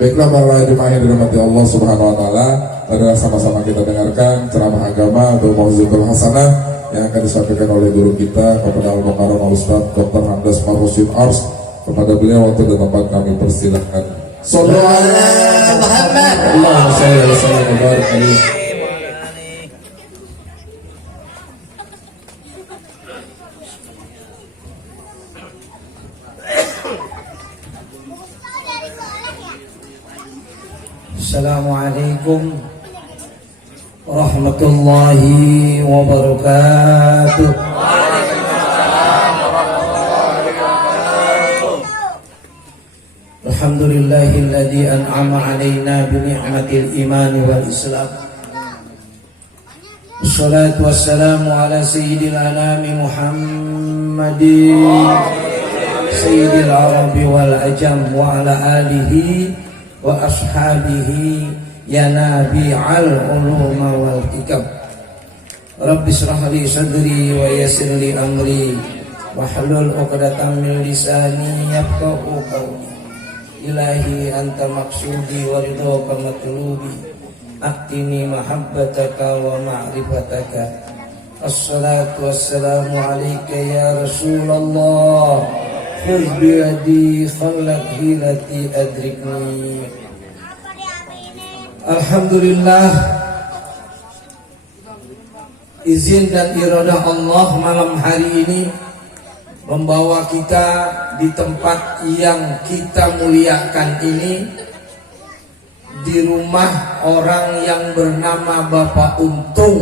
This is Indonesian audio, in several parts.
Baiklah para jemaah yang dirahmati Allah Subhanahu wa taala, marilah sama-sama kita dengarkan ceramah agama atau mau'izatul hasanah yang akan disampaikan oleh guru kita kepada Al-Mukarram Ustaz Dr. Hamdas Marhusin Ars. Kepada beliau waktu dan tempat kami persilahkan. Sallallahu alaihi Muhammad. Allahumma shalli ala sayyidina wa barik alaihi. Assalamualaikum warahmatullahi wabarakatuh. Alhamdulillahilladzi an'ama 'alaina bi ni'matil iman wal islam. Wassalatu wassalamu ala sayyidil anami Muhammadin sayyidil arabi wal ajam wa ala alihi wa ashabihi ya nabi'al uluma wal hikam. Rabbi shrah li sadri wa yassir li amri wahlul 'uqdatam min lisani yafqahu qawli. Ilahi anta maksudi wa ridhaka matlubi aktini mahabbataka wa ma'rifataka. Assalatu wassalamu alayka ya Rasulullah, khudh biyadi khallat hilati adrikni. Alhamdulillah, izin dan iradah Allah malam hari ini membawa kita di tempat yang kita muliakan ini, di rumah orang yang bernama Bapak Untung.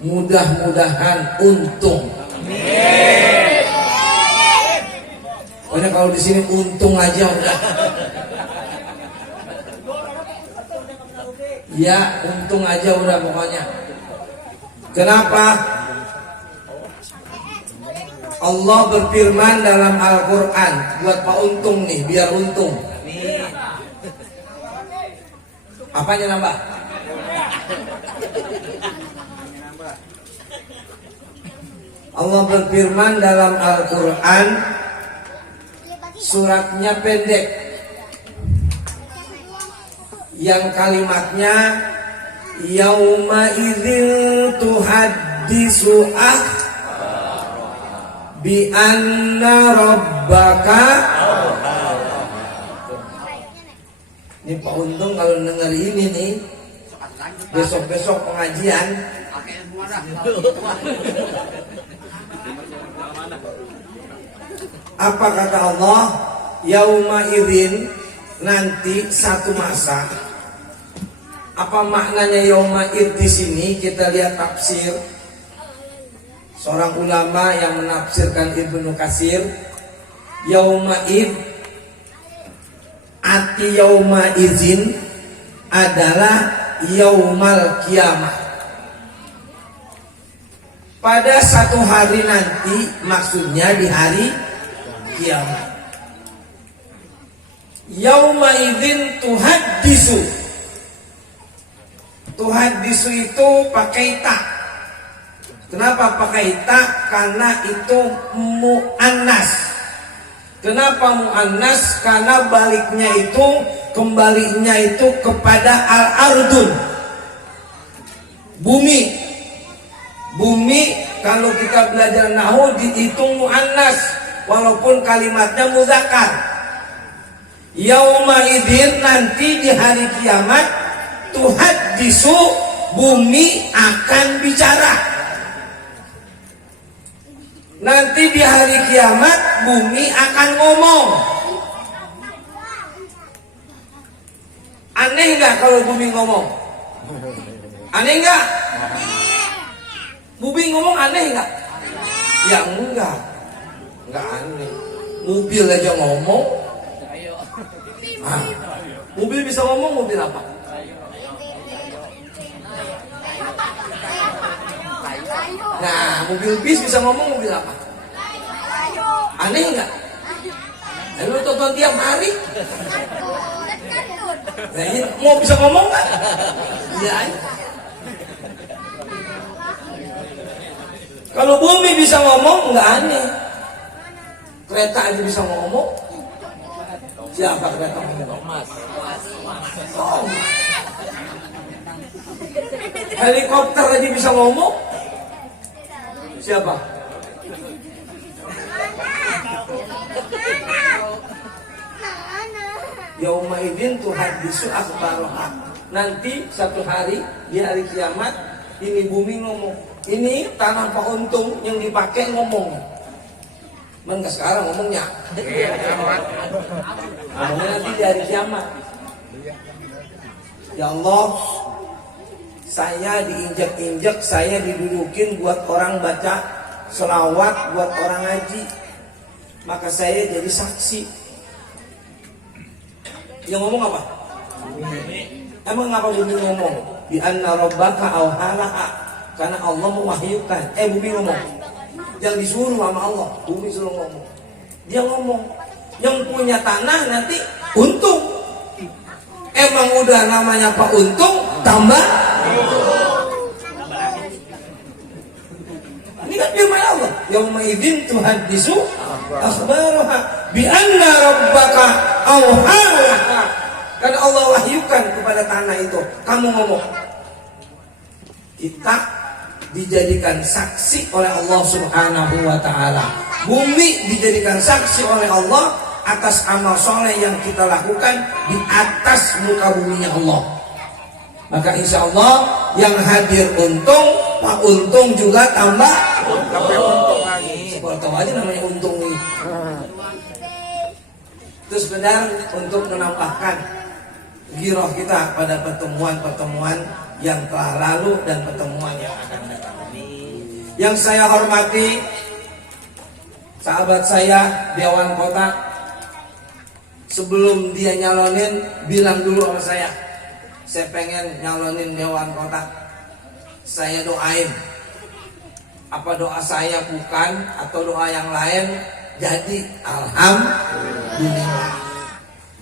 Mudah-mudahan untung. Amin. Pokoknya kalau di sini untung aja udah. Ya, untung aja udah pokoknya. Kenapa? Allah berfirman dalam Al-Quran buat Pak Untung nih, biar untung. Apanya nambah? Allah berfirman dalam Al-Quran, suratnya pendek, yang kalimatnya yauma idzin tuhaddisu bi anna rabbaka. Ini Pak Untung kalau denger ini nih, besok-besok pengajian apa kata Allah? Yauma idzin, nanti satu masa. Apa maknanya yauma idz di sini? Kita lihat tafsir seorang ulama yang menafsirkan Ibnu Katsir. Yauma idz, arti yauma idzin adalah yaumal kiamah. Pada satu hari nanti, maksudnya di hari kiamat. Yauma idzin tuhaddisu. Tuhaddisu itu pakai ta. Kenapa pakai ta? Karena itu mu'annas. Kenapa mu'annas? Karena baliknya itu, kembalinya itu kepada al-ardun, bumi. Bumi kalau kita belajar nahwu dihitung mu'annas walaupun kalimatnya muzakkar. Yauma idzin, nanti di hari kiamat, tuhaddisu, bumi akan bicara. Nanti di hari kiamat bumi akan ngomong. Aneh nggak kalau bumi ngomong? Aneh nggak? Bumi ngomong aneh nggak? Ya enggak aneh. Mobil aja ngomong. Mobil bisa ngomong, mobil apa? Nah, mobil bis bisa ngomong, mobil apa? Aneh nggak? Lu tonton tiap hari. Nah, ini mau bisa ngomong nggak? Iya. Kalau bumi bisa ngomong nggak aneh. Kereta aja bisa ngomong. Siapa datang? Thomas. Helikopter aja bisa ngomong. Siapa? Yauma idzin tuhaddisu akhbaraha. Nanti satu hari di hari kiamat ini bumi ngomong. Ini tanah Pak Untung yang dipakai ngomong. Mengka sekarang ngomongnya. Ngomongnya nanti di hari kiamat. Ya Allah, saya diinjak-injak, saya didudukin buat orang baca selawat, buat orang ngaji. Maka saya jadi saksi. Yang ngomong apa? Emang ngapa bumi ngomong? Bi anna rabbaka auhalaha. Karena Allah mewahyukan. Bumi ngomong. Yang disuruh sama Allah, bumi suruh ngomong. Dia ngomong. Yang punya tanah nanti untung. Emang udah namanya Pak Untung, tambah. Ini kan firman Allah. Yauma idzin tuhaddisu akhbaraha bi anna rabbaka auhalaha. Karena Allah wahyukan kepada tanah itu, kamu ngomong. Kita dijadikan saksi oleh Allah Subhanahu wa taala. Bumi dijadikan saksi oleh Allah atas amal soleh yang kita lakukan di atas muka buminya Allah. Maka insya Allah yang hadir untung, Pak Untung juga tambah untung lagi. Tahu aja namanya untung ini. Itu sekedar untuk menampakkan giroh kita pada pertemuan-pertemuan yang telah lalu dan pertemuan yang akan datang. Yang saya hormati sahabat saya Dewan Kota, sebelum dia nyalonin bilang dulu sama saya pengen nyalonin Dewan Kota. Saya doain, apa doa saya bukan atau doa yang lain jadi alhamdulillah.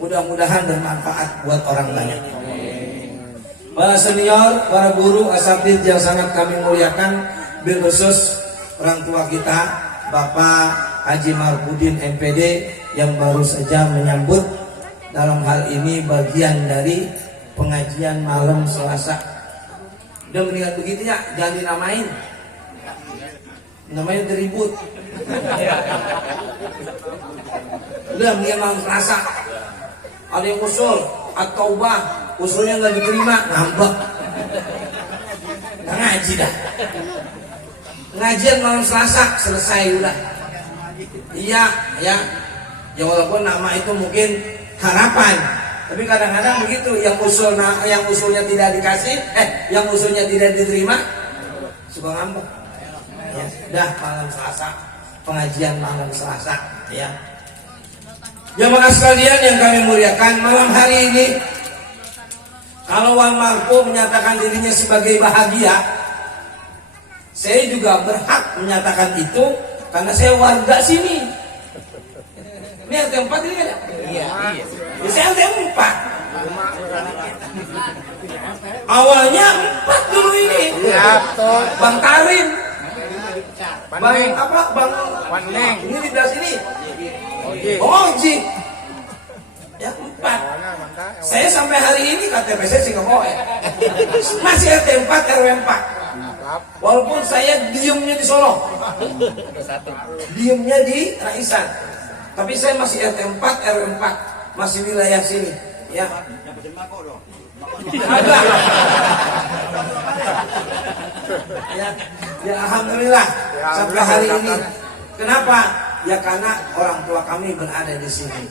Mudah-mudahan bermanfaat buat orang banyak. Para senior, para guru, asatidz yang sangat kami muliakan, bil khusus orang tua kita, Bapak Haji Marfudin MPD yang baru saja menyambut dalam hal ini bagian dari pengajian malam Selasa. Udah mendingan begitu ya, jangan dinamain. Namanya teribut. Udah mendingan malam Selasa. Ada yang usul atau usulnya nggak diterima, ngambek. Nggak ngaji dah. Ngajian malam Selasa selesai udah. Iya, ya. Ya walaupun nama itu mungkin harapan, tapi kadang-kadang begitu, yang usulnya tidak dikasih, yang usulnya tidak diterima, suka ngambek. Ya, dah malam Selasa, pengajian malam Selasa, ya. Jamaah sekalian yang kami muliakan, malam hari ini kalau almarhum menyatakan dirinya sebagai bahagia, saya juga berhak menyatakan itu karena saya warga sini. Ini RT 4 ini kan? Iya. Ya, saya RT 4. Awalnya 4 dulu ini. Bang Karim. Bang apa? Bang Waneng. Ini di belah sini. Oji. Ya 4. Saya sampai hari ini KTP saya sih masih RT 4 RW 4. Walaupun saya diemnya di Solo, diemnya di Raisan, tapi saya masih RT 4 RW 4, masih wilayah sini. Ya. Ada. Ya alhamdulillah sampai hari ini. Kenapa? Ya karena orang tua kami berada di sini.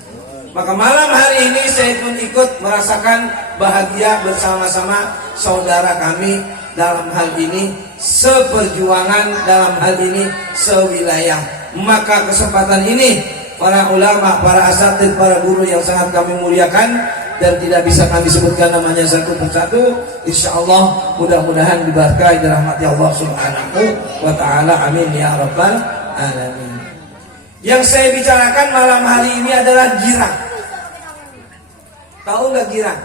Maka malam hari ini saya pun ikut merasakan bahagia bersama-sama saudara kami dalam hal ini, seperjuangan dalam hal ini, sewilayah. Maka kesempatan ini para ulama, para asatidz, para guru yang sangat kami muliakan dan tidak bisa kami sebutkan namanya satu persatu, insya Allah mudah-mudahan diberkahi dirahmati Allah Subhanahu wa taala, amin ya rabbal alamin. Yang saya bicarakan malam hari ini adalah girang. Tahu nggak girang?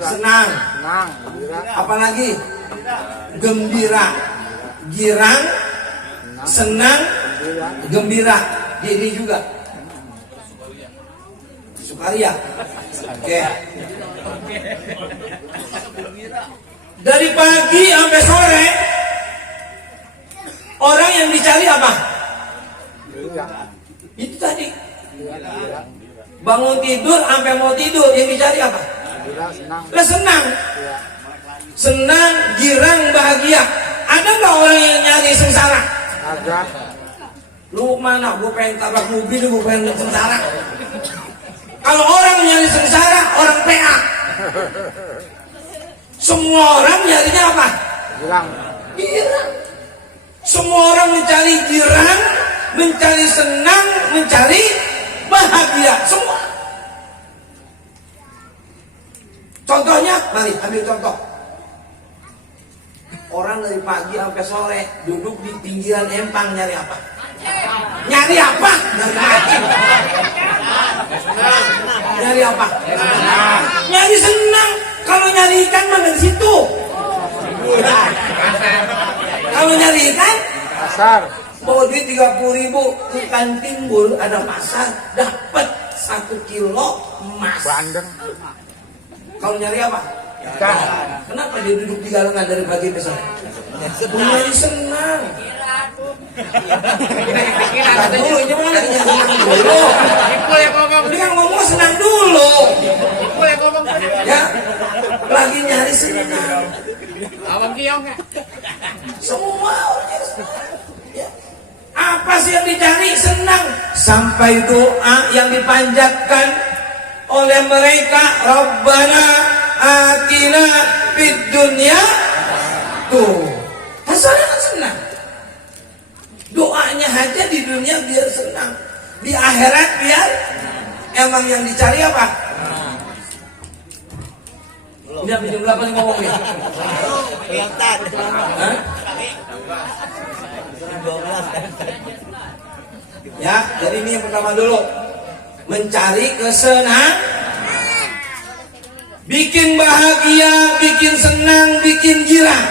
Senang. Apalagi gembira. Girang, senang, gembira. Ini juga. Mari ya. Oke. Dari pagi sampai sore orang yang dicari apa? Itu tadi. Bangun tidur sampai mau tidur yang dicari apa? Senang. Senang, girang, bahagia. Ada nggak orang yang nyari sengsara? Ada. Lu mana? Gue pengen tabrak mobil, gue pengen sengsara. Kalau orang nyari sengsara, orang PA. Semua orang nyarinya apa? Girang. Semua orang mencari girang, mencari senang, mencari bahagia. Semua. Contohnya, mari ambil contoh. Orang dari pagi sampai sore duduk di pinggiran empang nyari apa? Nyari apa? Nyari mancing. Nyari apa? Nyari senang. Kalau nyari ikan mah dari situ. Kalau nyari ikan, Pasar. bawa duit 30.000 ke Kantimbul ada pasar, dapat 1 kilo emas. Bandeng. Kalau nyari apa? Kenapa dia duduk di galengan dari pagi ke sore? Nyari senang. Nah, dulu ini mana nyari senang dulu. Ini kan ngomong senang dulu. Ya, lagi nyari senang. Semua orang nyari senang. Ya. Apa sih yang dicari? Senang. Sampai doa yang dipanjatkan oleh mereka, Rabbana atina fid dunya. Tuh, hasilnya kan senang. Doanya aja di dunia biar senang, di akhirat biar. Emang yang dicari apa? Ini apa jam 8 ngomong nih? Hah? Ya, jadi ini yang pertama dulu. Mencari kesenangan, bikin bahagia, bikin senang, bikin girang.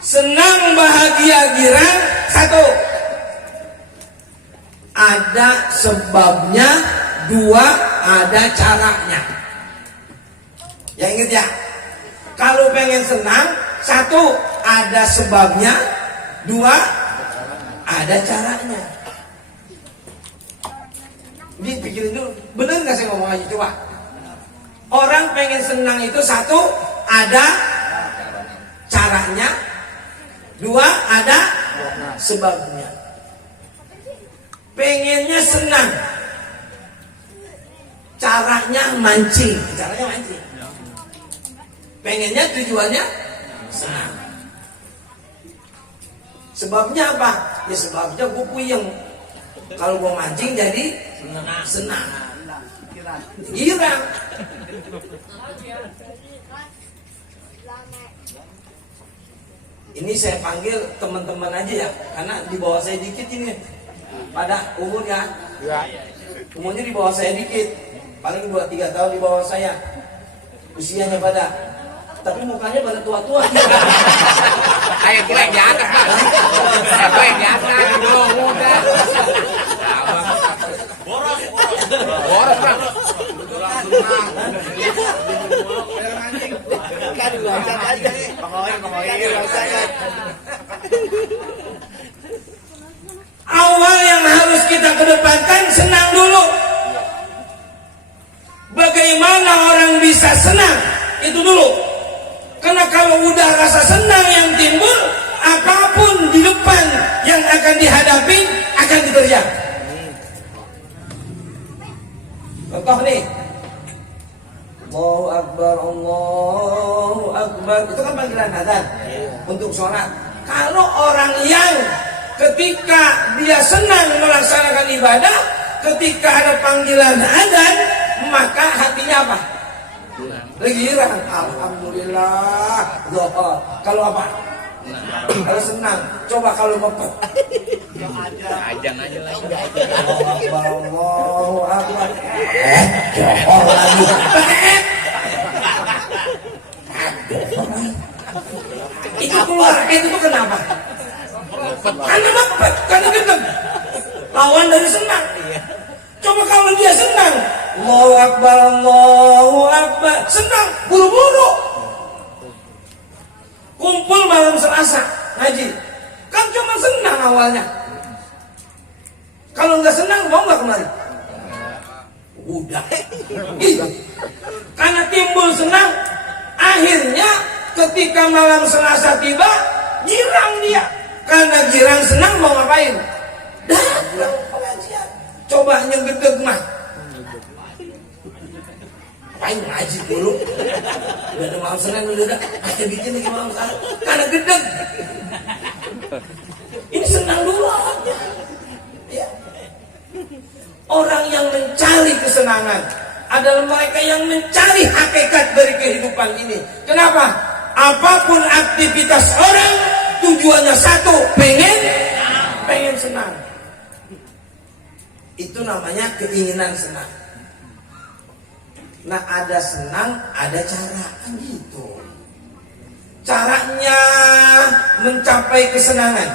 Senang, bahagia, girang. Satu, ada sebabnya. Dua, ada caranya. Ya ingat ya, kalau pengen senang, satu, ada sebabnya. Dua, ada caranya. Dipikirin dulu, bener gak saya ngomong aja? Coba. Orang pengen senang itu satu, ada caranya. Dua, ada sebabnya. Pengennya senang, caranya mancing. Pengennya tujuannya senang. Sebabnya apa? Ya sebabnya gue puyeng. Kalau gue mancing jadi senang. Girang. Ini saya panggil teman-teman aja ya, karena di bawah saya dikit ini. Pada umurnya, umurnya di bawah saya dikit, paling 2-3 tahun di bawah saya usianya pada, tapi mukanya pada tua-tua. Ayo gue yang di atas, Pak. Gue yang di atas, dong, udah. Boros, Bang. Kan gua ajak aja. Awal yang harus kita kedepankan senang dulu. Bagaimana orang bisa senang? Itu dulu. Karena kalau udah rasa senang yang timbul, apapun di depan yang akan dihadapi akan diterjang. Contoh nih, Allahu Akbar, Allahu Akbar, itu kan panggilan azan untuk sholat. Kalau orang yang ketika dia senang melaksanakan ibadah, ketika ada panggilan azan, maka hatinya apa? Girang. Alhamdulillah. Zuhur. Kalau apa? Kalau senang. Coba kalau mepet. Ajang aja lagi. Allahu Akbar. Zuhur lagi. Itu keluar. Itu tuh kenapa? Karena mepet. Karena gendeng. Lawan dari senang. Coba kalau dia senang, Allahu Akbar, senang, buru-buru. Kumpul malam Selasa, ngaji. Kan cuma senang awalnya. Kalau nggak senang, mau nggak kemari? Udah. Karena timbul senang, akhirnya ketika malam Selasa tiba, girang dia. Karena girang senang mau ngapain? Datang pengajian. Coba nyegedeg mah. Ngapain ngaji dulu? Udah ada malam Senin udah. Ada bikin lagi malam Selasa. Karena gedeg. Ini senang dulu aja. Ya. Orang yang mencari kesenangan adalah mereka yang mencari hakikat dari kehidupan ini. Kenapa? Apapun aktivitas orang, tujuannya satu, pengen senang. Itu namanya keinginan senang. Nah, ada senang, ada cara, kan gitu. Caranya mencapai kesenangan,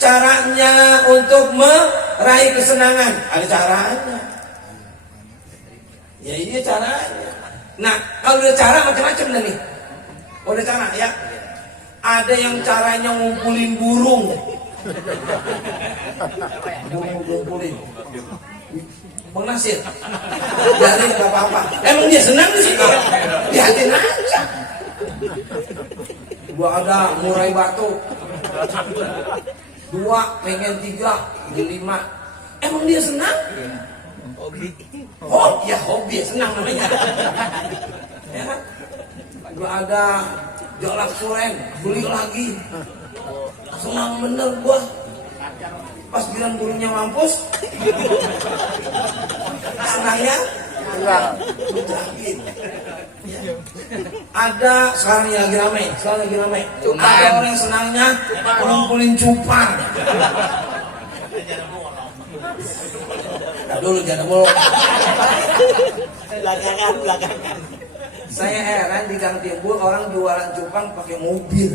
caranya untuk meraih kesenangan, ada caranya. Ya ini caranya. Nah, kalau udah cara macam-macam dah nih. Udah cara ya. Ada yang caranya ngumpulin burung. Ngumpulin. Bang Nasir. Dari enggak apa-apa. Emang dia senang di situ. Lihatin aja. Gua ada murai batu. 2 pengen 3 jadi 5. Emang dia senang? Hobi. Oh ya hobi, senang namanya. Ya kan? Gua ada jalak suren, beli lagi. Senang bener gua. Pas bilang gurunya mampus, senangnya ya. Ada sekarang lagi ramai. Ada orang yang senangnya ngumpulin cupang. Dulu jangan bolong. Belakangan. Saya heran di Gang Timbul orang jualan cupang pakai mobil.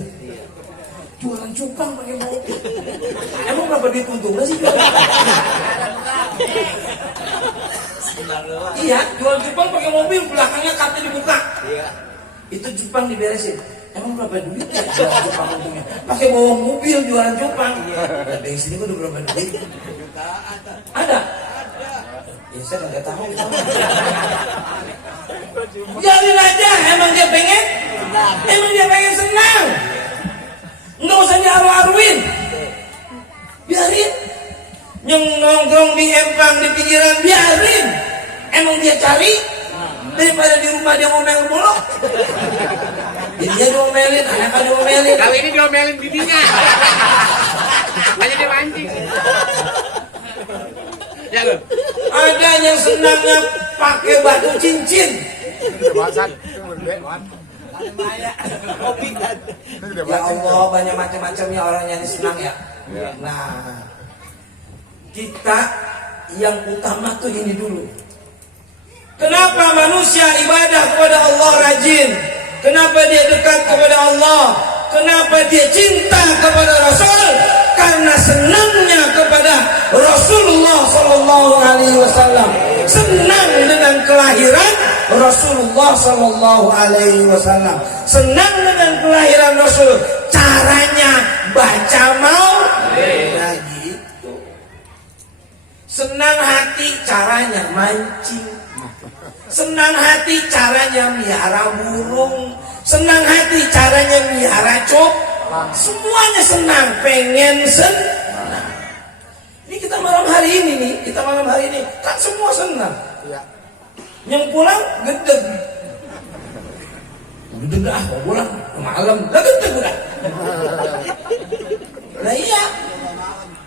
Jualan cupang pakai mobil. Emang berapa duit untungnya sih? Iya, jual cupang pakai mobil, belakangnya kapnya dibuka. Itu cupang diberesin. Emang berapa duit ya jualan cupang untungnya? Pakai bawa mobil jualan cupang. Dari sini udah berapa duit? Ada. Ya saya nggak tahu. Jalin aja, emang dia pengen senang. Nggak usah diaru-aruin. Biarin. Yang nongkrong di empang di pinggiran, biarin. Emang dia cari daripada di rumah dia ngomel mulu. Dia diomelin, anaknya diomelin. Kalau ini diomelin bibinya. Hanya dia mancing. Ya loh. Ada yang senangnya pakai batu cincin. Ya Allah, banyak macam-macamnya orang yang senang ya. Nah, kita yang utama tuh ini dulu. Kenapa manusia ibadah kepada Allah rajin? Kenapa dia dekat kepada Allah? Kenapa dia cinta kepada Rasul? Karena senangnya kepada Rasulullah Sallallahu Alaihi Wasallam, senang dengan kelahiran Rasulullah Sallallahu Alaihi Wasallam, senang dengan kelahiran Rasul. Caranya baca mau, nah gitu. Senang hati caranya mancing, senang hati caranya miara burung, senang hati caranya miara cop. Semuanya senang, pengen senang. Ini kita malam hari ini kan semua senang. Yang pulang gedeg. Gedeg dah, mau pulang malam, lah gedeg udah. Nah iya,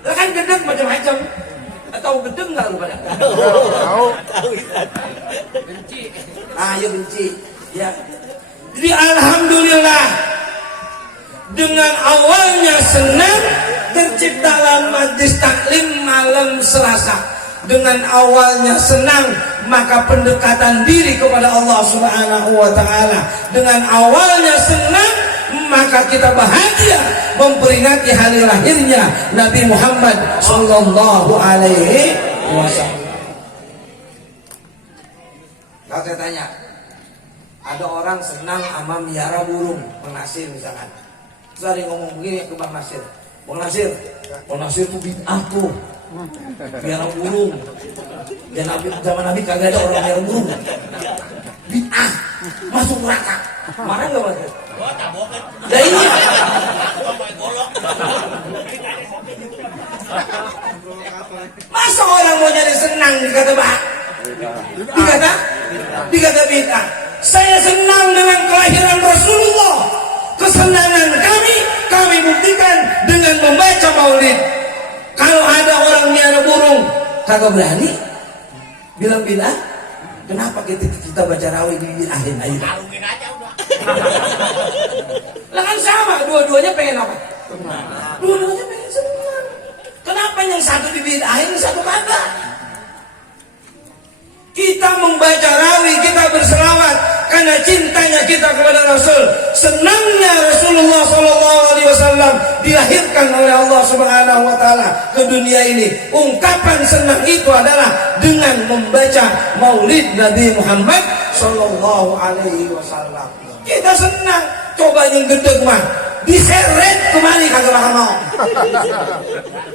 lah kan gedeg macam-macam. Tahu gedeg nggak lu pada? Tahu. Benci. Ya benci. Ya. Jadi alhamdulillah. Dengan awalnya senang terciptalah majlis taklim malam Selasa. Dengan awalnya senang maka pendekatan diri kepada Allah Subhanahu wa taala. Dengan awalnya senang maka kita bahagia memperingati hari lahirnya Nabi Muhammad sallallahu alaihi wasallam. Kalau saya tanya, ada orang senang sama miara burung, Bang Nasir misalkan. Terus ada yang ngomong begini ke Bang Nasir, Bang Nasir tuh bid'ah tuh, miara burung. Dan zaman Nabi kagak ada orang miara burung. Bid'ah, masuk neraka. Marah nggak Bang Nasir? Ya iya. Masa orang mau jadi senang dikata bah? Dikata bid'ah. Saya senang dengan kelahiran Rasulullah. Kesenangan kami buktikan dengan membaca maulid. Kalau ada orang miara burung, kagak berani bilang bid'ah. Kenapa kita baca rawih di bid'ahin aja? Karungin aja udah. Lah kan sama, dua-duanya pengen apa? Dua-duanya pengen senang. Kenapa yang satu dibid'ahin, yang satu kagak? Kita membaca rawih, kita berselawat karena cintanya kita kepada Rasul. Senangnya Rasulullah SAW dilahirkan oleh Allah Subhanahu Wa Taala ke dunia ini. Ungkapan senang itu adalah dengan membaca Maulid Nabi Muhammad Sallallahu Alaihi Wasallam. Kita senang. Coba yang gede mah diseret kemari kagak bakal mau.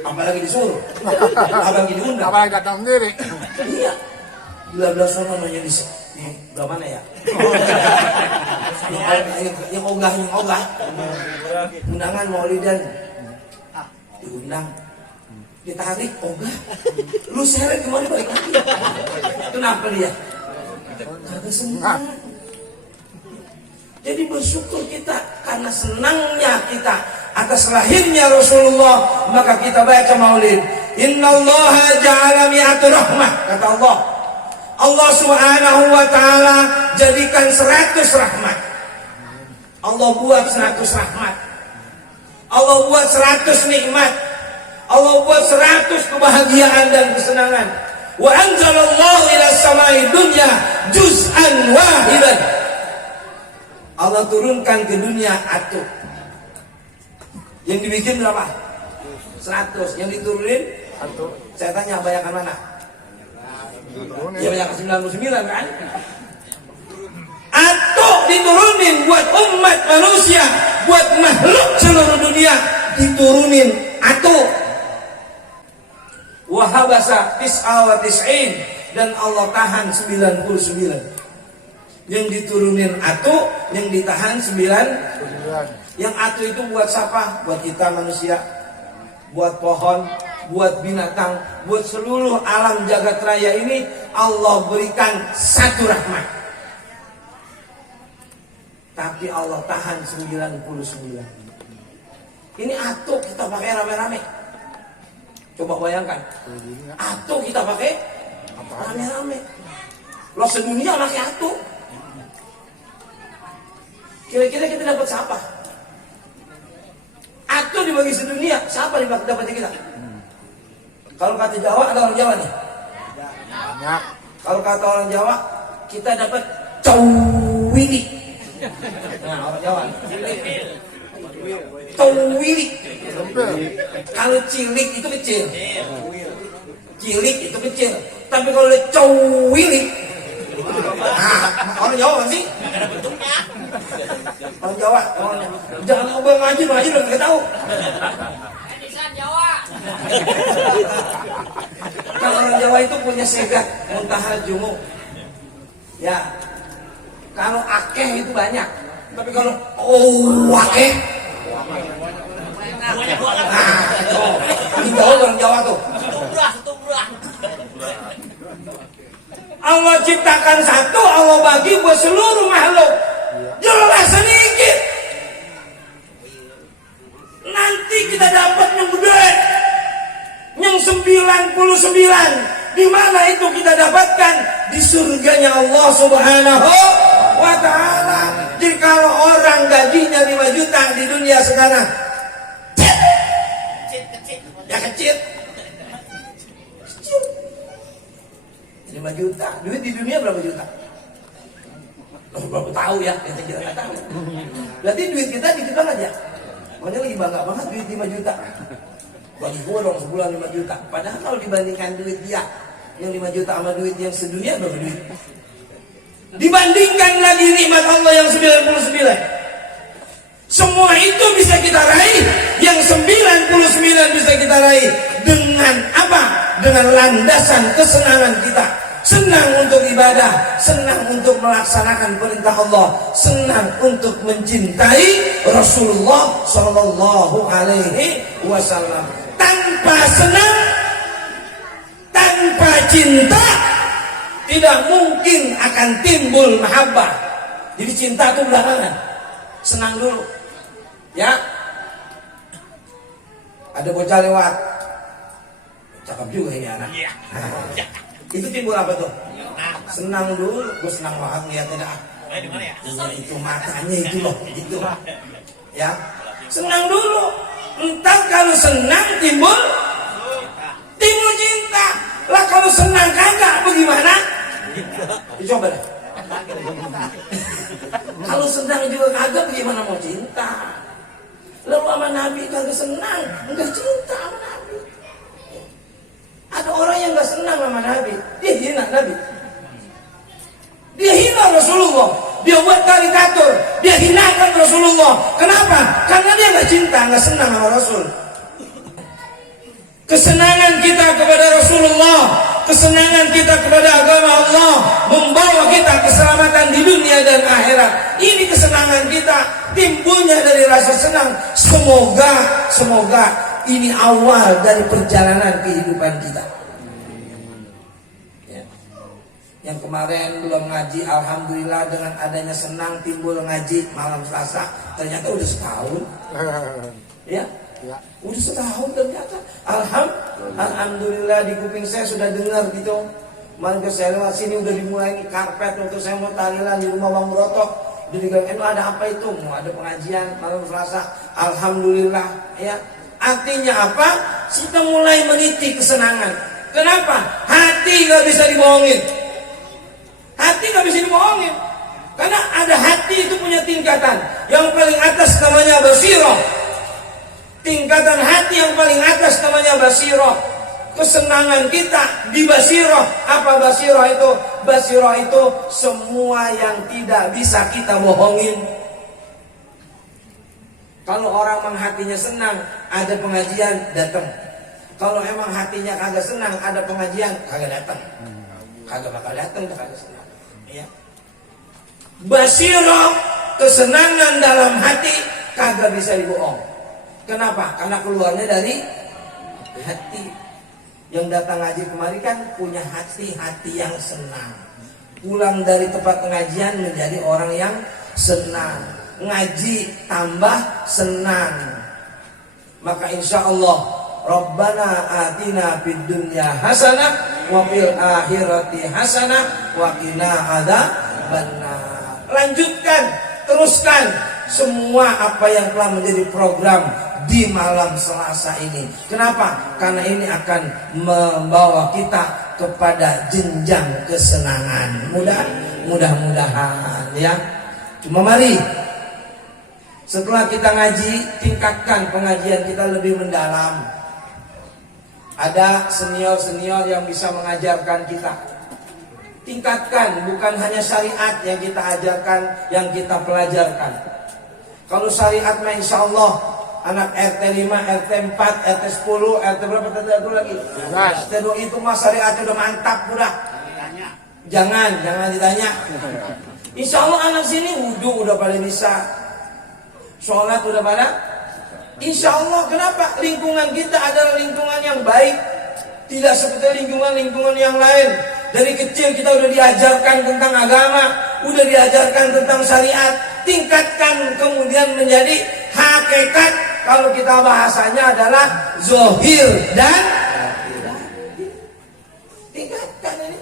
Apalagi disuruh, apalagi diundang, Apalagi datang sendiri. iya. Bila sono namanya di belah mana ya? yang ogah. Undangan maulidan. Diundang. Ditarik ogah. Lu seret kemana balik lagi? Kenapa dia? Kagak senang. Jadi bersyukur kita karena senangnya kita atas lahirnya Rasulullah, maka kita baca maulid. Innallaha ja'ala mi'atu rahmah, kata Allah. Allah Subhanahu wa taala jadikan 100 rahmat. Allah buat 100 rahmat. Allah buat 100 nikmat. Allah buat 100 kebahagiaan dan kesenangan. Wa anzalallahu ilas samai dunya juz'an wahidan. Allah turunkan ke dunia atuk. Yang dibikin berapa? 100. Yang diturunin? 1. Saya tanya banyakan mana? Ya banyak 99 kan? Atuk diturunin buat umat manusia, buat makhluk seluruh dunia diturunin atuk. Wahabasa tis'a wa tis'in, dan Allah tahan 99. Yang diturunin atuk, yang ditahan 9. Yang atuk itu buat siapa? Buat kita manusia, buat pohon, buat binatang, buat seluruh alam jagat raya ini. Allah berikan 1 rahmat, tapi Allah tahan 99. Ini atuk kita pakai rame-rame. Coba bayangkan, atuk kita pakai rame-rame. Lo sedunia pakai atuk. Kira-kira kita dapat siapa? Atuk dibagi sedunia, siapa yang dapat kita? Kalau kata Jawa, ada orang Jawa nih. Banyak. Kalau kata orang Jawa, kita dapat cowili. Nah, orang Jawa. Cowili. Kalau cilik itu kecil. Cilik itu kecil. Tapi kalau cowili, nah, orang Jawa kan sih? Orang Jawa, jangan ngobrol ngaji udah nggak tahu. Kalau orang Jawa itu punya segat muntahal jumu. Ya, kalau akeh itu banyak. Tapi kalau akeh, ini Jawa orang Jawa tuh. Allah ciptakan 1, Allah bagi buat seluruh makhluk. Jelas sedikit. Nanti kita dapat yang gede, yang 99. Di mana itu kita dapatkan? Di surganya Allah Subhanahu wa Ta'ala. Jadi kalau orang gajinya 5 juta di dunia sekarang, ya kecil. 5 juta. Duit di dunia berapa juta? Berapa tahu ya? Kita nggak tahu. Berarti duit kita dikit banget ya. Makanya lagi bangga banget duit 5 juta. Bagi gua dong sebulan 5 juta. Padahal kalau dibandingkan duit dia yang 5 juta sama duit yang sedunia berapa duit? Dibandingkan lagi nikmat Allah yang 99. Semua itu bisa kita raih, yang 99 bisa kita raih dengan apa? Dengan landasan kesenangan kita. Senang untuk ibadah, senang untuk melaksanakan perintah Allah, senang untuk mencintai Rasulullah Sallallahu Alaihi Wasallam. Tanpa senang, tanpa cinta, tidak mungkin akan timbul mahabbah. Jadi cinta itu belakangan. Senang dulu. Ya. Ada bocah lewat. Cakep juga ini anak. Nah, itu timbul apa tuh? Senang dulu. Gue senang banget lihatnya dah. Itu matanya itu loh. Itu. Ya. Senang dulu. Entar kalau senang timbul cinta. Lah kalau senang kagak bagaimana? Coba deh. Kalau senang juga kagak bagaimana mau cinta? Lalu sama Nabi kagak senang, enggak cinta sama Nabi. Ada orang yang enggak senang sama Nabi, dia hina Nabi. Dia hina Rasulullah, dia buat karikatur, dia hinakan Rasulullah. Kenapa? Karena dia enggak cinta, enggak senang sama Rasul. Kesenangan kita kepada Rasulullah, kesenangan kita kepada agama Allah membawa kita keselamatan di dunia dan akhirat. Ini kesenangan kita timbulnya dari rasa senang. Semoga ini awal dari perjalanan kehidupan kita. Ya. Yang kemarin belum ngaji, alhamdulillah dengan adanya senang timbul ngaji malam Selasa. Ternyata udah setahun. Ya. Ya. Udah setahun ternyata. Alhamdulillah di kuping saya sudah dengar gitu. Kemarin ke saya lewat sini udah dimulai nih karpet untuk saya mau tahlilan di rumah Bang Brotok. Jadi ada apa itu? Mau ada pengajian malam Selasa. Alhamdulillah ya. Artinya apa? Kita mulai meniti kesenangan. Kenapa? Hati gak bisa dibohongin. Hati gak bisa dibohongin. Karena ada hati itu punya tingkatan. Yang paling atas namanya basirah. Tingkatan hati yang paling atas namanya basirah. Kesenangan kita di basirah. Apa basirah itu? Basirah itu semua yang tidak bisa kita bohongin. Kalau orang emang hatinya senang, ada pengajian, datang. Kalau emang hatinya kagak senang, ada pengajian, kagak datang. Kagak bakal datang, kagak senang. Ya. Basirah, kesenangan dalam hati kagak bisa dibohong. Kenapa? Karena keluarnya dari hati. Yang datang ngaji kemari kan punya hati yang senang. Pulang dari tempat pengajian menjadi orang yang senang. Ngaji tambah senang. Maka insya Allah Rabbana atina fid dunya hasanah wa fil akhirati hasanah wa qina adzabannar. Lanjutkan, teruskan semua apa yang telah menjadi program di malam Selasa ini. Kenapa? Karena ini akan membawa kita kepada jenjang kesenangan. Mudah-mudahan ya. Cuma mari setelah kita ngaji, tingkatkan pengajian kita lebih mendalam. Ada senior-senior yang bisa mengajarkan kita. Tingkatkan, bukan hanya syariat yang kita ajarkan, yang kita pelajarkan. Kalau syariat mah insya Allah anak RT 5, RT 4, RT 10, RT berapa tadi lagi? RT 2 itu mah syariatnya udah mantap udah. Jangan ditanya. Insya Allah anak sini wudhu udah pada bisa, sholat udah pada. Insya Allah. Kenapa? Lingkungan kita adalah lingkungan yang baik, tidak seperti lingkungan yang lain. Dari kecil kita udah diajarkan tentang agama, udah diajarkan tentang syariat. Tingkatkan kemudian menjadi hakikat. Kalau kita bahasanya adalah zohir dan tingkatkan ini.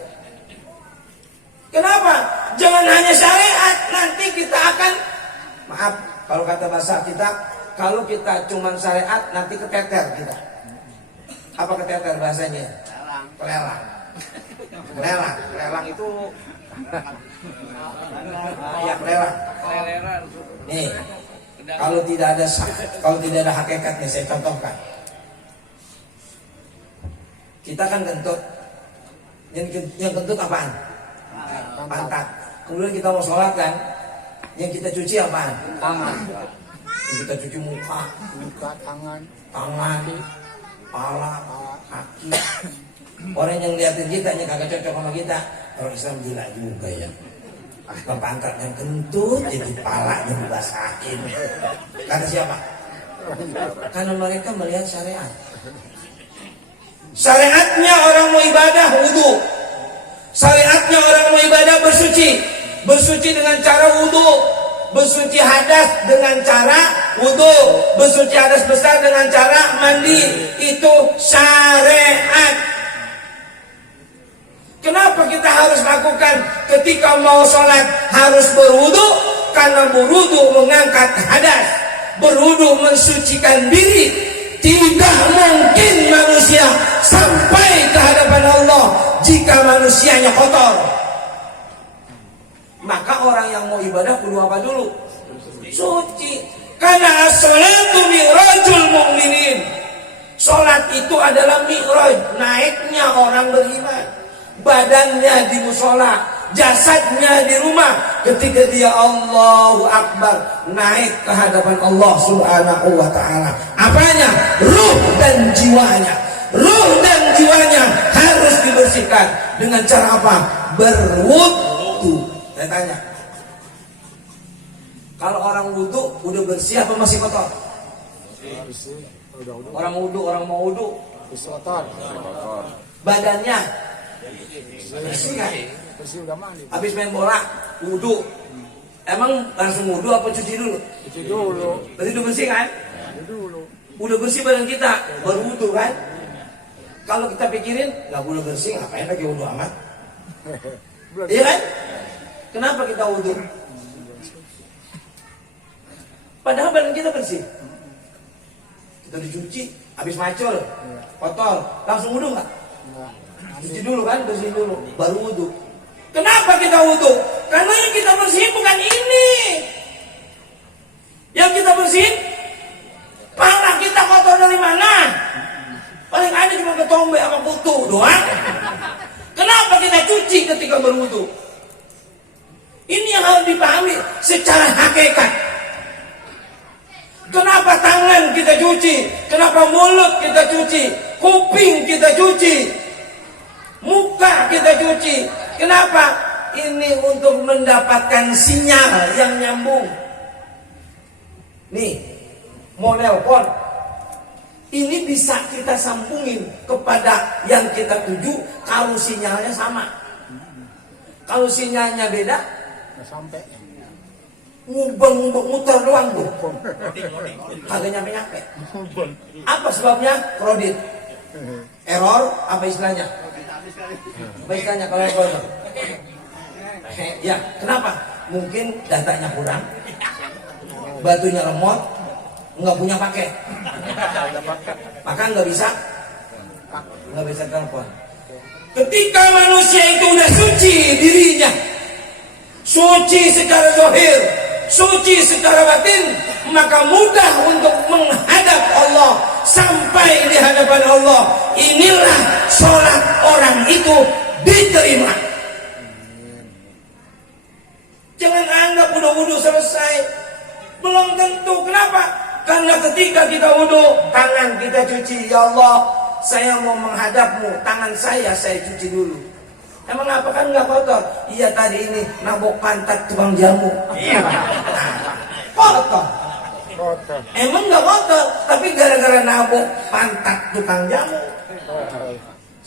Kenapa? Jangan hanya syariat. Nanti kita akan, maaf kalau kata bahasa kita, kalau kita cuma syariat nanti keteter kita. Apa keteter bahasanya? Kelelang itu ya kelelang. Nih, kalau tidak ada hakikatnya, saya contohkan. Kita kan kentut. Yang kentut apaan? Pantat. Kemudian kita mau sholat kan, yang kita cuci apaan? Tangan. Yang kita cuci muka, Muka, tangan. kepala, kaki. Orang yang liatin kita nya kagak cocok sama kita. Orang Islam gila juga ya. Pantat yang kentut, jadi palanya dibasahin. Kata siapa? Karena mereka melihat syariat. Syariatnya orang mau ibadah wudu. Syariatnya orang mau ibadah bersuci. Bersuci dengan cara wudu. Bersuci hadas dengan cara wudu. Bersuci hadas besar dengan cara mandi. Itu syariat. Kenapa kita harus lakukan ketika mau sholat harus berwudu? Karena berwudu mengangkat hadas. Berwudu mensucikan diri. Tidak mungkin manusia sampai ke hadapan Allah jika manusianya kotor. Maka orang yang mau ibadah kudu apa dulu? Suci. Karena as-sholatu mi'rajul mu'minin. Sholat itu adalah mi'raj, naiknya orang beriman. Badannya di musola, jasadnya di rumah. Ketika dia Allahu Akbar, naik ke hadapan Allah Subhanahu wa ta'ala. Apanya? Ruh dan jiwanya. Ruh dan jiwanya harus dibersihkan. Dengan cara apa? Berwudu. Saya tanya, kalau orang wudu udah bersih apa masih kotor? Orang wudu, orang mau wudu Kotor. badannya bersih kan? Bersih udah mandi. Habis main bola, wudu. Emang langsung wudu apa cuci dulu? Cuci dulu. Berarti udah bersih kan? Cuci dulu. Udah bersih badan kita, baru wudu kan? Kalau kita pikirin, nggak boleh bersih, ngapain lagi wudu amat? Iya kan? Kenapa kita wudu? Padahal badan kita bersih. Kita dicuci, habis macul, kotor, langsung wudu nggak? Cuci dulu kan, bersih dulu, baru wudu. Kenapa kita wudu? Karena yang kita bersihin bukan ini. Yang kita bersihin, pala kita kotor dari mana? Paling ada cuma ketombe sama kutu doang. Kenapa kita cuci ketika berwudu? Ini yang harus dipahami secara hakikat. Kenapa tangan kita cuci? Kenapa mulut kita cuci? Kuping kita cuci? Muka kita cuci? Kenapa? Ini untuk mendapatkan sinyal yang nyambung. Nih, mau nelpon. Ini bisa kita sambungin kepada yang kita tuju kalau sinyalnya sama. Kalau sinyalnya beda, Nggak sampai. ngubeng-ngubeng muter doang tuh. Kagak nyampe-nyampe. Apa sebabnya? Kredit. Error apa istilahnya? Apa istilahnya kalau error? Ya, kenapa? Mungkin datanya kurang, batunya lemot, nggak punya pakai, maka nggak bisa telepon. Ketika manusia itu udah suci dirinya, suci secara zahir, suci secara batin, maka mudah untuk menghadap Allah. Sampai di hadapan Allah, inilah sholat orang itu diterima. Jangan anggap udah wudu selesai, belum tentu. Kenapa? Karena ketika kita wudu, tangan kita cuci. Ya Allah, saya mau menghadapmu, tangan saya cuci dulu. Emang apa kan nggak kotor? Iya tadi ini nabok pantat tukang jamu. Iya. Kotor. Kotor. Emang nggak kotor, tapi gara-gara nabok pantat tukang jamu.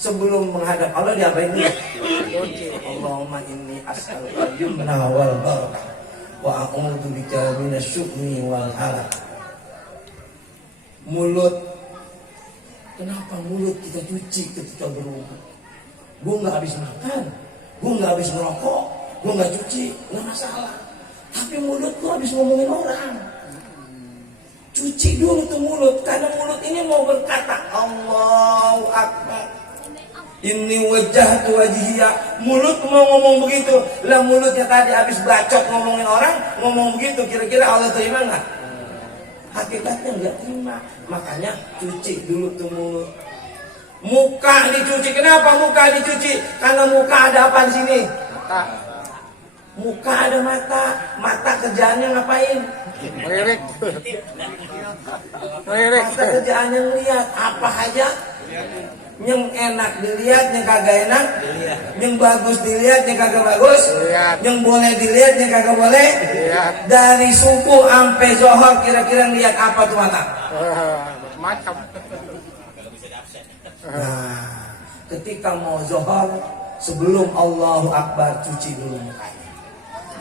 Sebelum menghadap Allah diapain dulu? Allahumma inni as'aluka al-yumna wal barakah wa a'udzu bika minasyu'mi wal halak. Mulut. Kenapa mulut kita cuci ketika berwudu? Gue nggak habis makan, gue nggak habis ngerokok, gue nggak cuci, nggak masalah. Tapi mulut gue habis ngomongin orang. Cuci dulu tuh mulut, karena mulut ini mau berkata Allahu Akbar. Ini wajah tu wajihya. Mulut mau ngomong begitu. Lah mulutnya tadi habis bacot ngomongin orang, ngomong begitu. Kira-kira Allah terima nggak? Hakikatnya nggak terima. Makanya cuci dulu tuh mulut. Muka dicuci. Kenapa muka dicuci? Karena muka ada apa di sini? Muka ada mata, mata kerjaannya ngapain? Melirik. Melirik. Mata kerjaannya ngeliat apa aja. Yang enak dilihat, yang kagak enak, yang bagus dilihat, yang kagak bagus, yang boleh dilihat, yang kagak boleh. Dari subuh sampai zuhur kira-kira lihat apa tuh mata? Macam. Nah, ketika mau zuhur sebelum Allahu Akbar cuci dulu mukanya,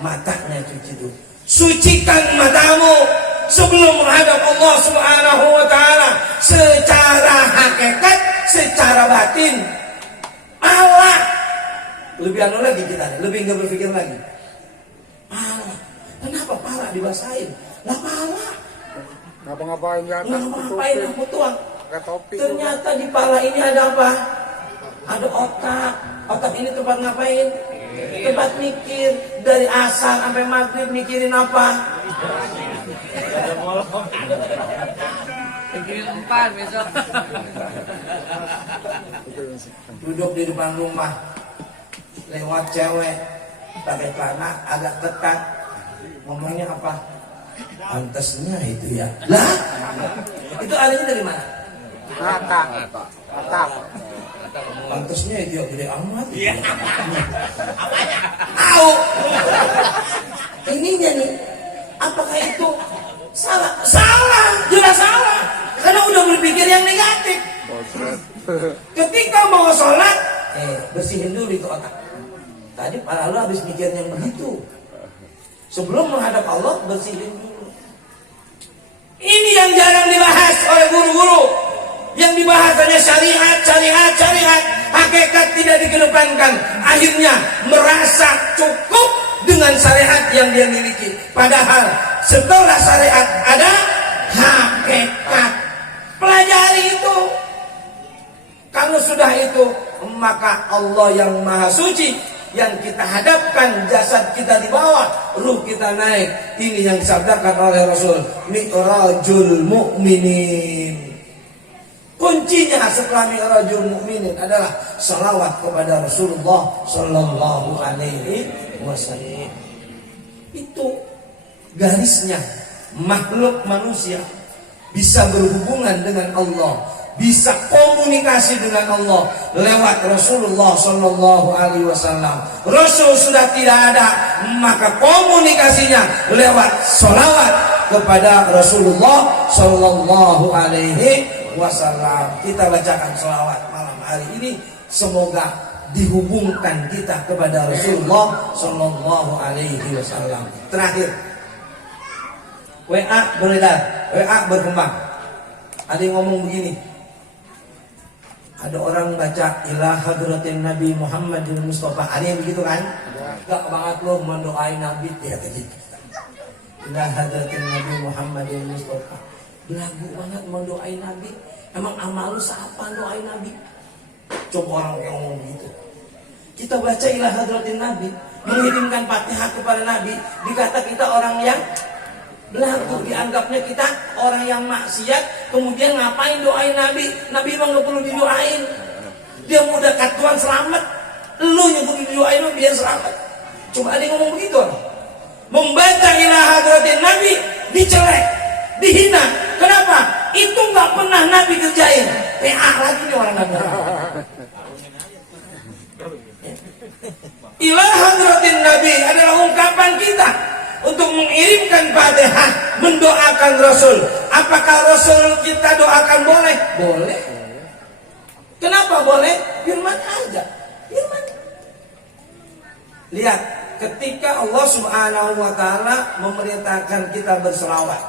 matanya cuci dulu. Sucikan matamu sebelum menghadap Allah Subhanahu wa taala secara hakikat, secara batin. Allah lebih anu lagi kita, lebih nggak berpikir lagi. Allah, kenapa pala dibasahin? Lah pala Ngapa-ngapain ya? ngapain aku tuang? Pakai topi. Ternyata di pala ini ada apa? Ada otak. Otak ini tempat ngapain? Tempat mikir. Dari asar sampai maghrib mikirin apa? Mikirin 4 besok. Duduk di depan rumah, lewat cewek pakai celana agak ketat, ngomongnya apa? Pantasnya itu ya. Lah, itu adanya dari mana? Mata. Mata. Pantasnya itu ya gede amat. Tahu? Ininya nih, apakah itu salah? Salah, jelas salah. Karena udah berpikir yang negatif. Ketika mau sholat, bersihin dulu itu otak. Tadi para lu habis mikir yang begitu. Sebelum menghadap Allah, bersihin dulu. Ini yang jarang dibahas oleh guru-guru. Yang dibahas hanya syariat. Hakikat tidak dikedepankan. Akhirnya merasa cukup dengan syariat yang dia miliki. Padahal setelah syariat ada hakikat. Pelajari itu. Kalau sudah itu, maka Allah yang maha suci, yang kita hadapkan, jasad kita di bawah, ruh kita naik. Ini yang disabdakan oleh Rasul, mi'rajul mu'minin. Kuncinya setelah mi'rajul mu'minin adalah salawat kepada Rasulullah Sallallahu Alaihi Wasallam. Itu garisnya. Makhluk manusia bisa berhubungan dengan Allah, bisa komunikasi dengan Allah lewat Rasulullah Sallallahu Alaihi Wasallam. Rasul sudah tidak ada, maka komunikasinya lewat salawat kepada Rasulullah Sallallahu Alaihi Wasallam. Kita bacakan salawat malam hari ini, semoga dihubungkan kita kepada Rasulullah Sallallahu Alaihi Wasallam. Terakhir, WA beredar, WA berkembang. Ada yang ngomong begini. Ada orang baca ila hadratin Nabi Muhammadin Mustafa. Ada yang begitu kan? Gak banget lo mendoain Nabi dia tadi. Ila hadratin Nabi Muhammadin Mustafa. Belagu banget mendoain Nabi. Emang amal lu siapa doain Nabi? Coba orang yang ngomong begitu. Kita baca ila hadratin Nabi, mengirimkan Fatihah kepada Nabi, dikata kita orang yang belagu, dianggapnya kita orang yang maksiat. Kemudian ngapain doain Nabi? Nabi emang gak perlu didoain. Dia mau dekat Tuhan selamat, lu yang perlu didoain lu biar selamat. Coba ada yang ngomong begitu. Membaca ila hadratin Nabi dicelek, dihina. Kenapa? Itu gak pernah Nabi kerjain. PA lagi nih orang Nabi. Ila hadratin Nabi adalah ungkapan kita untuk mengirimkan Fatihah, mendoakan Rasul. Apakah Rasul kita doakan boleh? Boleh. Kenapa boleh? Firman aja. Firman. Lihat, ketika Allah Subhanahu wa taala memerintahkan kita berselawat.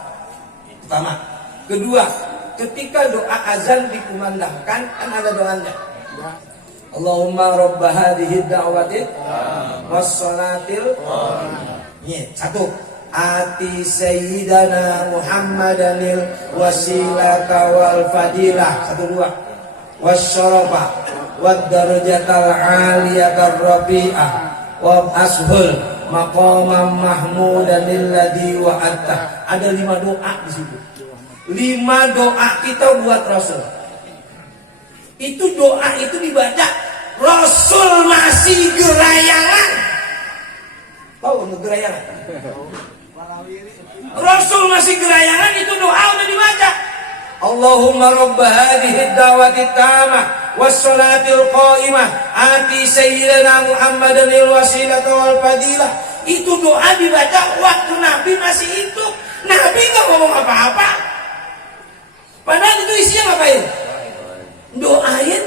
Pertama, kedua, ketika doa azan dikumandangkan, kan ada doanya. Allahumma rabb hadhihi da'wati was-salatil satu, ati sayyidana Muhammadanil wasilata wal fadilah. Satu dua, wasyarafa wad darajatal aliyatar rafi'ah wa ashul maqamam mahmudanil ladzi wa'atta. Ada 5 doa di situ. 5 doa kita buat Rasul. Itu doa itu dibaca Rasul masih gerayangan. Tahu untuk gerayangan? Rasul masih gerayangan, itu doa udah dibaca. Allahumma rabba hadhihi da'wati tamah wassalatil qa'imah ati sayyidina Muhammadan al-wasilata wal fadilah. Itu doa dibaca waktu Nabi masih hidup. Nabi nggak ngomong apa-apa. Padahal itu isinya ngapain? Doain.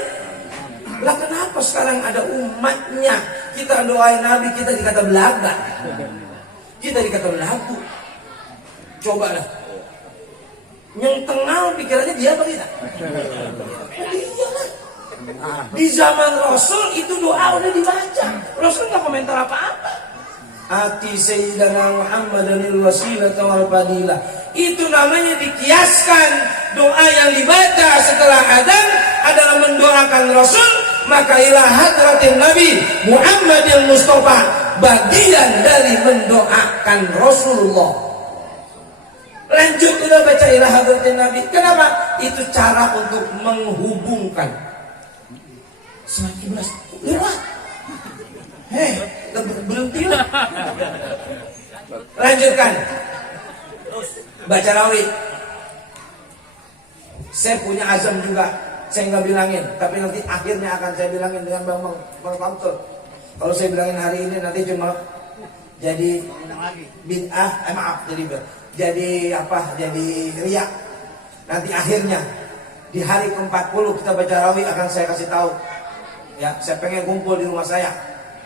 Lah kenapa sekarang ada umatnya kita doain Nabi, kita dikata belaga, kita dikata belagu? Coba lah, yang tengah pikirannya dia apa kita? Dia lah. Di zaman Rasul itu doa udah dibaca, Rasul nggak komentar apa-apa. Ati sayyidina Muhammadanil wasilata wal fadilah. Itu namanya dikiaskan. Doa yang dibaca setelah adzan adalah mendoakan Rasul, maka ila hadratin Nabi Muhammadil Mustafa, bagian dari mendoakan Rasulullah. Lanjut udah baca ila hadratin Nabi. Kenapa? Itu cara untuk menghubungkan. Semakin lewat. Berhenti lah. Lanjutkan. Baca rawi. Saya punya azam juga. Saya nggak bilangin, tapi nanti akhirnya akan saya bilangin dengan Bang Faktur. Kalau saya bilangin hari ini nanti cuma jadi bid'ah, jadi apa? Jadi riya. Nanti akhirnya di hari ke-40 kita baca rawi akan saya kasih tahu. Ya, saya pengen kumpul di rumah saya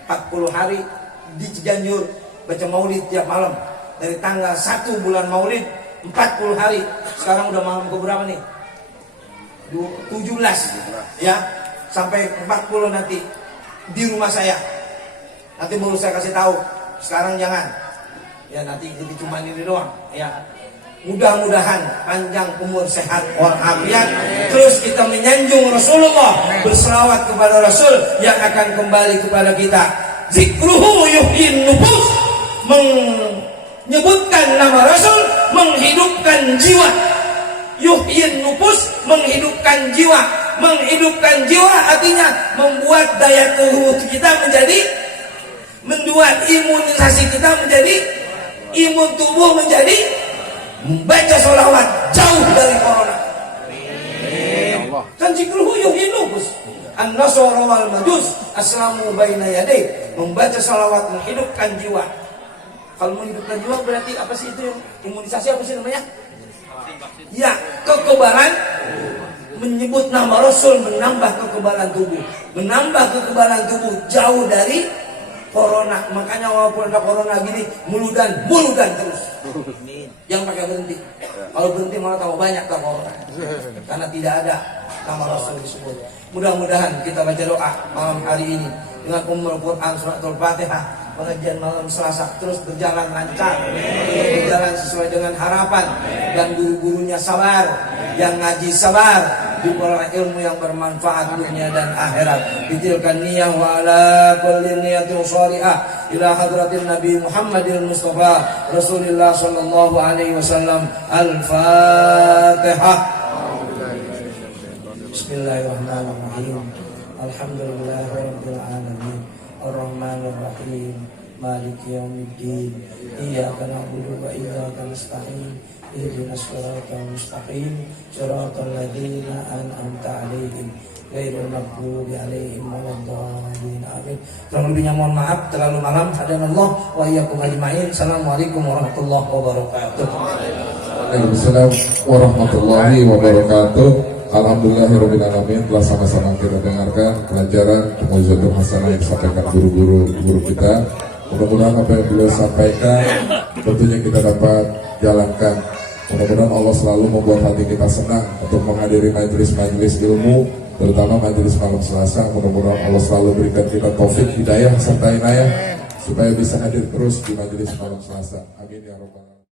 40 hari di Ciganjur baca maulid tiap malam dari tanggal 1 bulan maulid 40 hari. Sekarang udah malam ke berapa nih? 17 ya, sampai 40 nanti di rumah saya. Nanti baru saya kasih tahu. Sekarang jangan. Ya nanti jadi cuma ini doang ya. Mudah-mudahan panjang umur, sehat walafiat. Terus kita menyanjung Rasulullah, berselawat kepada Rasul yang akan kembali kepada kita. Zikruhu yuhyin nufus, menyebutkan nama Rasul menghidupkan jiwa. Yuhyin nufus, menghidupkan jiwa. Menghidupkan jiwa artinya membuat daya tubuh kita menjadi, membuat imunisasi kita menjadi, imun tubuh menjadi, membaca sholawat jauh dari corona. Kan zikruhu yuhyin nufus, an-nasara wal majus aslamu baina yaday. Membaca sholawat menghidupkan jiwa. Kalau menghidupkan jiwa berarti apa sih itu? Imunisasi apa sih namanya? Ya, kekebalan. Menyebut nama Rasul menambah kekebalan tubuh, menambah kekebalan tubuh jauh dari corona. Makanya walaupun ada corona gini, muludan terus. Yang pakai berhenti. Kalau berhenti malah tambah banyak corona. Karena tidak ada nama Rasul disebut. Mudah-mudahan kita baca doa malam hari ini dengan Ummul Quran suratul Fatihah. Pengajian malam Selasa terus berjalan lancar, berjalan sesuai dengan harapan, dan guru-gurunya sabar, yang ngaji sabar, diperoleh ilmu yang bermanfaat dunia dan akhirat. Bitilkan niyah wa ala kulli niyatin shalihah ila hadratin Nabi Muhammadil Mustafa Rasulullah sallallahu alaihi wasallam. Al-Fatihah. Bismillahirrahmanirrahim. Alhamdulillahirabbil alamin. Ar-Rahmanir Rahim. Maliki yaumiddin. Iyyaka na'budu wa iyyaka nasta'in. Ihdinas siratal mustaqim. Siratal ladzina an'amta 'alaihim ghairil maghdubi 'alaihim waladdallin. Amin. Kurang lebihnya mohon maaf, terlalu malam. Hadanallah wa iyyakum ajmain. Assalamualaikum warahmatullahi wabarakatuh. Waalaikumsalam warahmatullahi wabarakatuh. Alhamdulillahirrahmanirrahim. Telah sama-sama kita dengarkan pelajaran Mu'jizatul Hasanah yang disampaikan guru kita. Mudah-mudahan apa yang beliau sampaikan tentunya kita dapat jalankan. Mudah-mudahan Allah selalu membuat hati kita senang untuk menghadiri majelis-majelis ilmu, terutama majelis malam Selasa. Mudah-mudahan Allah selalu berikan kita taufik, hidayah serta inayah supaya bisa hadir terus di majelis malam Selasa. Amin ya rabbal alamin.